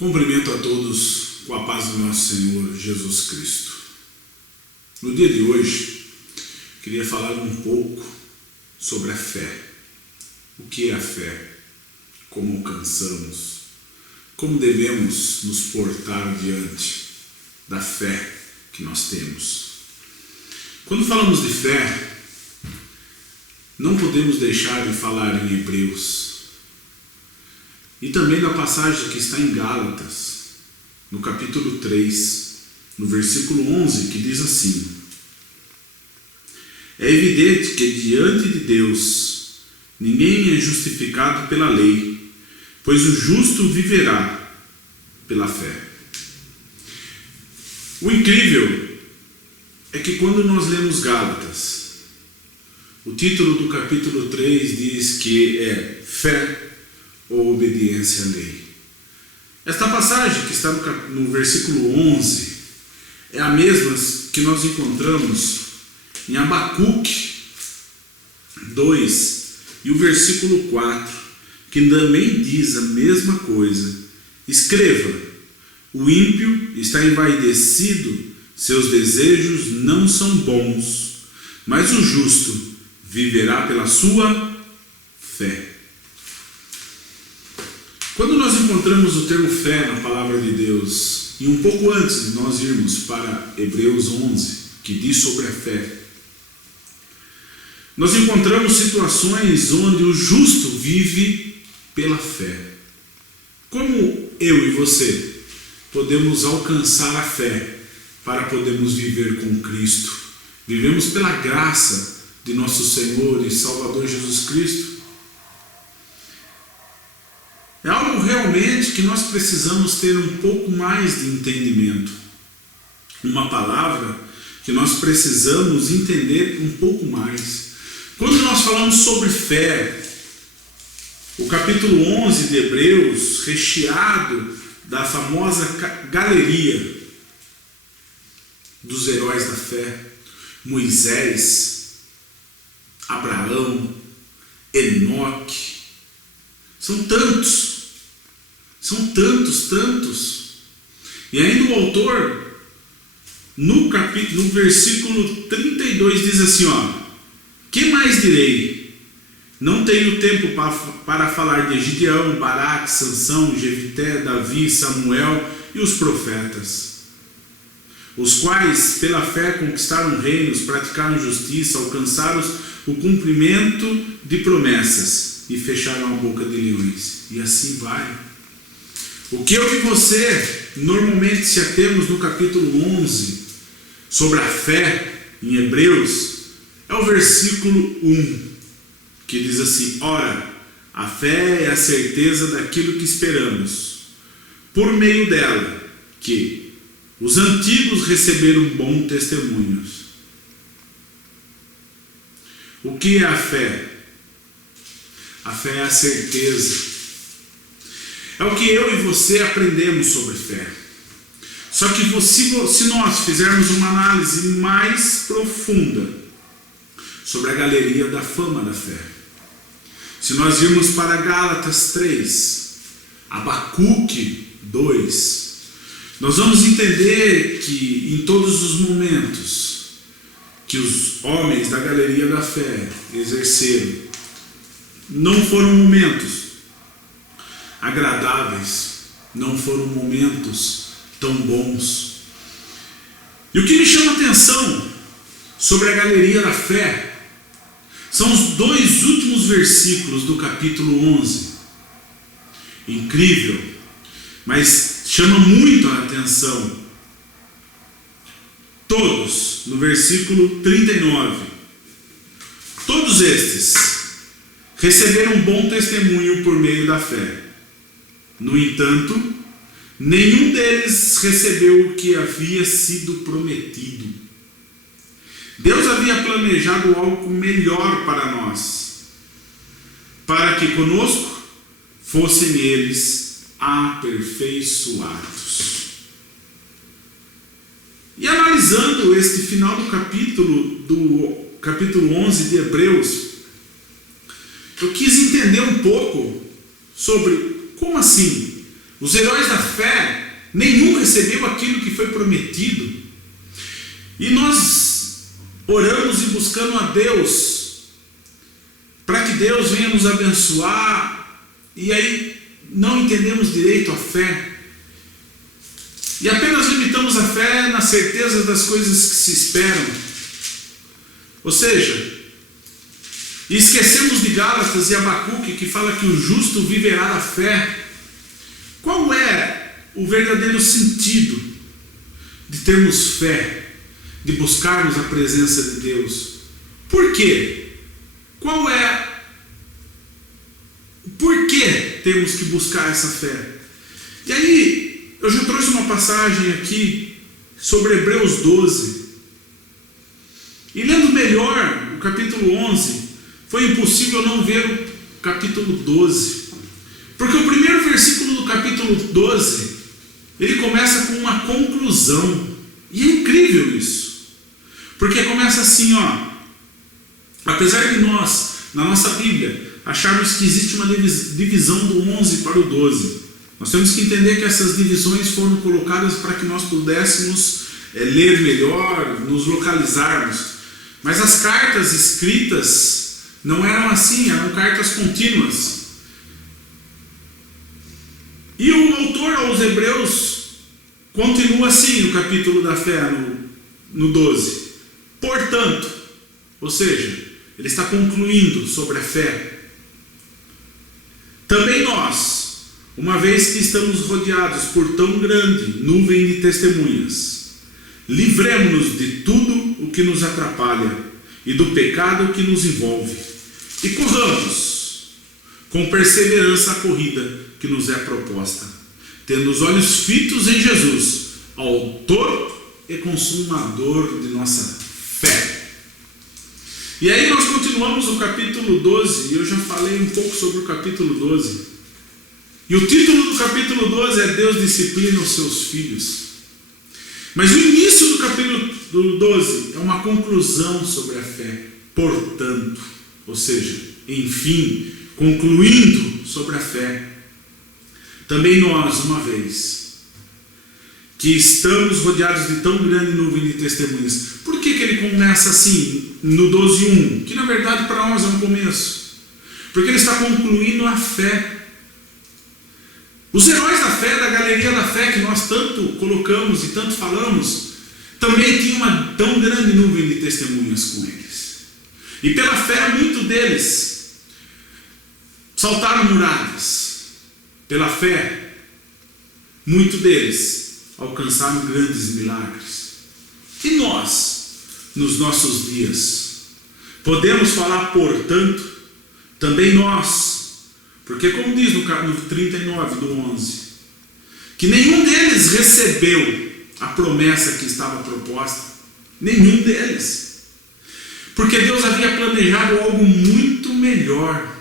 Cumprimento a todos com a paz do nosso Senhor Jesus Cristo. No dia de hoje, queria falar um pouco sobre a fé. O que é a fé? Como alcançamos? Como devemos nos portar diante da fé que nós temos? Quando falamos de fé, não podemos deixar de falar em Hebreus. E também da passagem que está em Gálatas, no capítulo 3, no versículo 11, que diz assim: é evidente que diante de Deus ninguém é justificado pela lei, pois o justo viverá pela fé. O incrível é que quando nós lemos Gálatas, o título do capítulo 3 diz que é fé ou obediência à lei. Esta passagem que está no versículo 11 é a mesma que nós encontramos em Abacuque 2 e o versículo 4, que também diz a mesma coisa. Escreva: o ímpio está envaidecido, seus desejos não são bons, mas o justo viverá pela sua fé. Quando nós encontramos o termo fé na palavra de Deus, e um pouco antes de nós irmos para Hebreus 11, que diz sobre a fé, nós encontramos situações onde o justo vive pela fé. Como eu e você podemos alcançar a fé para podermos viver com Cristo? Vivemos pela graça de nosso Senhor e Salvador Jesus Cristo. É algo realmente que nós precisamos ter um pouco mais de entendimento. Uma palavra que nós precisamos entender um pouco mais. Quando nós falamos sobre fé, o capítulo 11 de Hebreus, recheado da famosa galeria dos heróis da fé, Moisés, Abraão, Enoque, são tantos. E ainda o autor, no versículo 32, diz assim: que mais direi? Não tenho tempo para falar de Gideão, Baraque, Sansão, Jefité, Davi, Samuel e os profetas, os quais pela fé conquistaram reinos, praticaram justiça, alcançaram o cumprimento de promessas e fecharam a boca de leões. E assim vai. O que eu e você normalmente se atemos no capítulo 11 sobre a fé em Hebreus é o versículo 1, que diz assim: ora, a fé é a certeza daquilo que esperamos, por meio dela que os antigos receberam bom testemunho. O que é a fé? A fé é a certeza. É o que eu e você aprendemos sobre fé. Só que se nós fizermos uma análise mais profunda sobre a galeria da fama da fé, se nós irmos para Gálatas 3, Abacuque 2, nós vamos entender que em todos os momentos que os homens da galeria da fé exerceram, não foram momentos agradáveis, não foram momentos tão bons. E o que me chama a atenção sobre a galeria da fé são os dois últimos versículos do capítulo 11. Incrível, mas chama muito a atenção. Todos, no versículo 39, todos estes receberam bom testemunho por meio da fé. No entanto, nenhum deles recebeu o que havia sido prometido. Deus havia planejado algo melhor para nós, para que conosco fossem eles aperfeiçoados. E analisando este final do capítulo 11 de Hebreus, eu quis entender um pouco sobre como assim Os heróis da fé, nenhum recebeu aquilo que foi prometido. E nós oramos e buscando a Deus, para que Deus venha nos abençoar, e aí não entendemos direito a fé. E apenas limitamos a fé na certeza das coisas que se esperam. Ou seja, esquecemos de Gálatas e Abacuque, que fala que o justo viverá da fé. Qual é o verdadeiro sentido de termos fé, de buscarmos a presença de Deus? Por quê? Por que temos que buscar essa fé? E aí, eu já trouxe uma passagem aqui sobre Hebreus 12. E lendo melhor o capítulo 11, foi impossível não ver o capítulo 12. Porque o primeiro versículo do capítulo 12, ele começa com uma conclusão. E é incrível isso. Porque começa assim, apesar de nós, na nossa Bíblia, acharmos que existe uma divisão do 11 para o 12, nós temos que entender que essas divisões foram colocadas para que nós pudéssemos ler melhor, nos localizarmos. Mas as cartas escritas não eram assim, eram cartas contínuas. E o autor aos Hebreus continua assim no capítulo da fé, no 12. Portanto, ou seja, ele está concluindo sobre a fé. Também nós, uma vez que estamos rodeados por tão grande nuvem de testemunhas, livremo-nos de tudo o que nos atrapalha e do pecado que nos envolve, e corramos com perseverança a corrida que nos é proposta, tendo os olhos fitos em Jesus, autor e consumador de nossa fé. E aí nós continuamos o capítulo 12, e eu já falei um pouco sobre o capítulo 12. E o título do capítulo 12 é Deus disciplina os seus filhos. Mas o início do capítulo 12 é uma conclusão sobre a fé. Portanto, ou seja, enfim, concluindo sobre a fé. Também nós, uma vez que estamos rodeados de tão grande nuvem de testemunhas. Por que ele começa assim, no 12:1? Que na verdade para nós é um começo. Porque ele está concluindo a fé. Os heróis da fé, da galeria da fé, que nós tanto colocamos e tanto falamos, também tinham uma tão grande nuvem de testemunhas com eles. E pela fé, muitos deles saltaram muralhas. Pela fé, muitos deles alcançaram grandes milagres. E nós, nos nossos dias, podemos falar, portanto, também nós, porque como diz no 39 do 11, que nenhum deles recebeu a promessa que estava proposta. Nenhum deles. Porque Deus havia planejado algo muito melhor.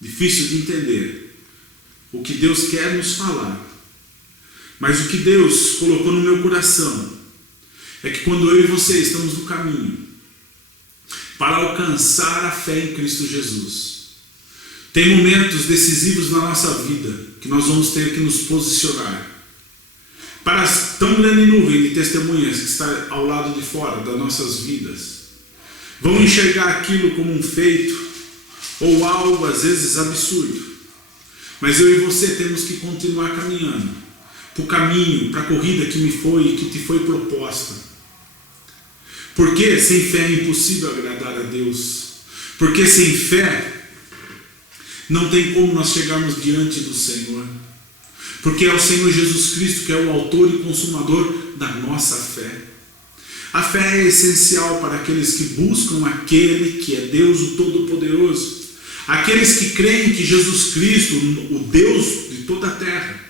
Difícil de entender o que Deus quer nos falar. Mas o que Deus colocou no meu coração é que quando eu e você estamos no caminho para alcançar a fé em Cristo Jesus, tem momentos decisivos na nossa vida que nós vamos ter que nos posicionar para a tão grande nuvem de testemunhas que está ao lado de fora das nossas vidas. Vão enxergar aquilo como um feito ou algo às vezes absurdo. Mas eu e você temos que continuar caminhando para o caminho, para a corrida que te foi proposta. Porque sem fé é impossível agradar a Deus. Porque sem fé não tem como nós chegarmos diante do Senhor. Porque é o Senhor Jesus Cristo que é o autor e consumador da nossa fé. A fé é essencial para aqueles que buscam aquele que é Deus o Todo-Poderoso. Aqueles que creem que Jesus Cristo, o Deus de toda a terra,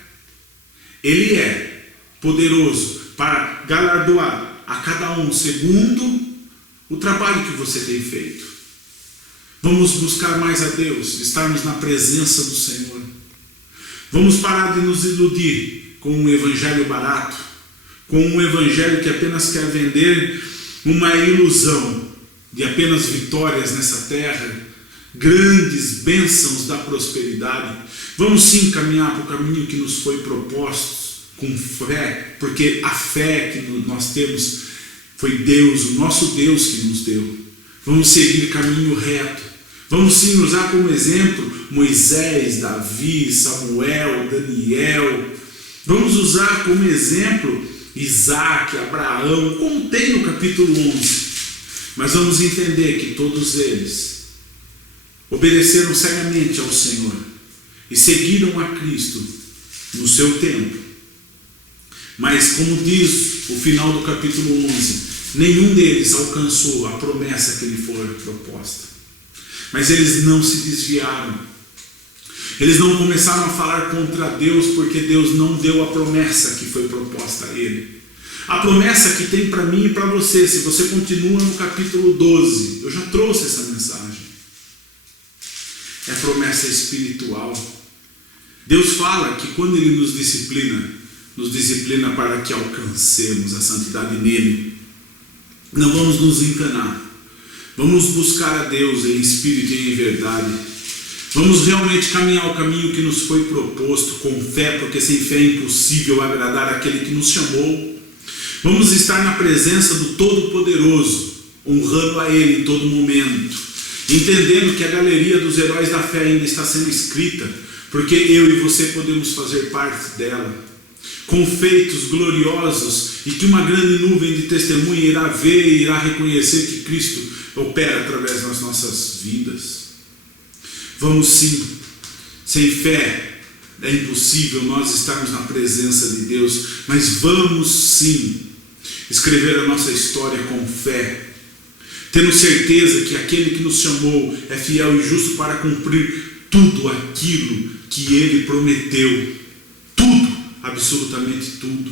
Ele é poderoso para galardoar a cada um segundo o trabalho que você tem feito. Vamos buscar mais a Deus, estarmos na presença do Senhor. Vamos parar de nos iludir com um evangelho barato, com um evangelho que apenas quer vender uma ilusão de apenas vitórias nessa terra, grandes bênçãos da prosperidade. Vamos sim caminhar para o caminho que nos foi proposto com fé, porque a fé que nós temos foi Deus, o nosso Deus que nos deu. Vamos seguir caminho reto. Vamos sim usar como exemplo Moisés, Davi, Samuel, Daniel. Vamos usar como exemplo Isaac, Abraão, como tem no capítulo 11. Mas vamos entender que todos eles obedeceram cegamente ao Senhor e seguiram a Cristo no seu tempo. Mas, como diz o final do capítulo 11, nenhum deles alcançou a promessa que lhe foi proposta. Mas eles não se desviaram. Eles não começaram a falar contra Deus, porque Deus não deu a promessa que foi proposta a ele. A promessa que tem para mim e para você, se você continua no capítulo 12, eu já trouxe essa mensagem. É promessa espiritual. Deus fala que quando Ele nos disciplina para que alcancemos a santidade nele. Não vamos nos enganar. Vamos buscar a Deus em espírito e em verdade. Vamos realmente caminhar o caminho que nos foi proposto com fé, porque sem fé é impossível agradar aquele que nos chamou. Vamos estar na presença do Todo-Poderoso, honrando a Ele em todo momento, entendendo que a galeria dos heróis da fé ainda está sendo escrita, porque eu e você podemos fazer parte dela, com feitos gloriosos, e que uma grande nuvem de testemunha irá ver e irá reconhecer que Cristo opera através das nossas vidas. Vamos sim, sem fé é impossível nós estarmos na presença de Deus, mas vamos sim escrever a nossa história com fé, tendo certeza que aquele que nos chamou é fiel e justo para cumprir tudo aquilo que Ele prometeu. Tudo, absolutamente tudo.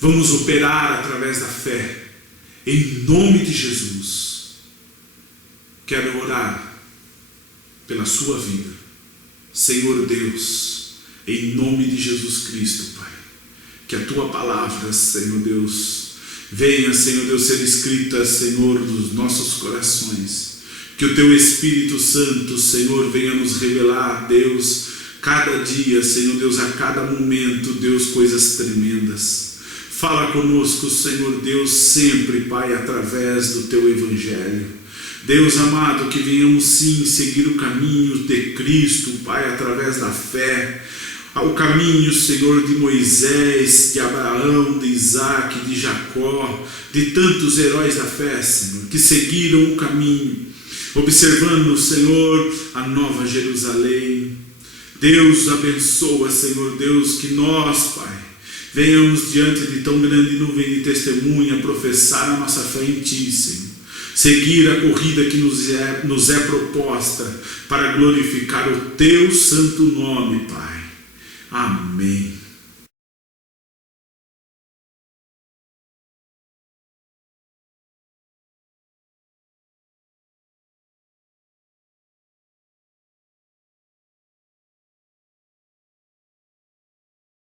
Vamos operar através da fé, em nome de Jesus. Quero orar pela sua vida, Senhor Deus, em nome de Jesus Cristo, Pai, que a Tua palavra, Senhor Deus, venha, Senhor Deus, ser escrita, Senhor, nos nossos corações, que o Teu Espírito Santo, Senhor, venha nos revelar, Deus, cada dia, Senhor Deus, a cada momento, Deus, coisas tremendas. Fala conosco, Senhor Deus, sempre, Pai, através do Teu Evangelho. Deus amado, que venhamos sim seguir o caminho de Cristo, Pai, através da fé, o caminho, Senhor, de Moisés, de Abraão, de Isaac, de Jacó, de tantos heróis da fé, Senhor, que seguiram o caminho, observando, Senhor, a Nova Jerusalém. Deus abençoa, Senhor Deus, que nós, Pai, venhamos diante de tão grande nuvem de testemunha professar a nossa fé em Ti, Senhor. Seguir a corrida que nos é proposta para glorificar o Teu santo nome, Pai. Amém.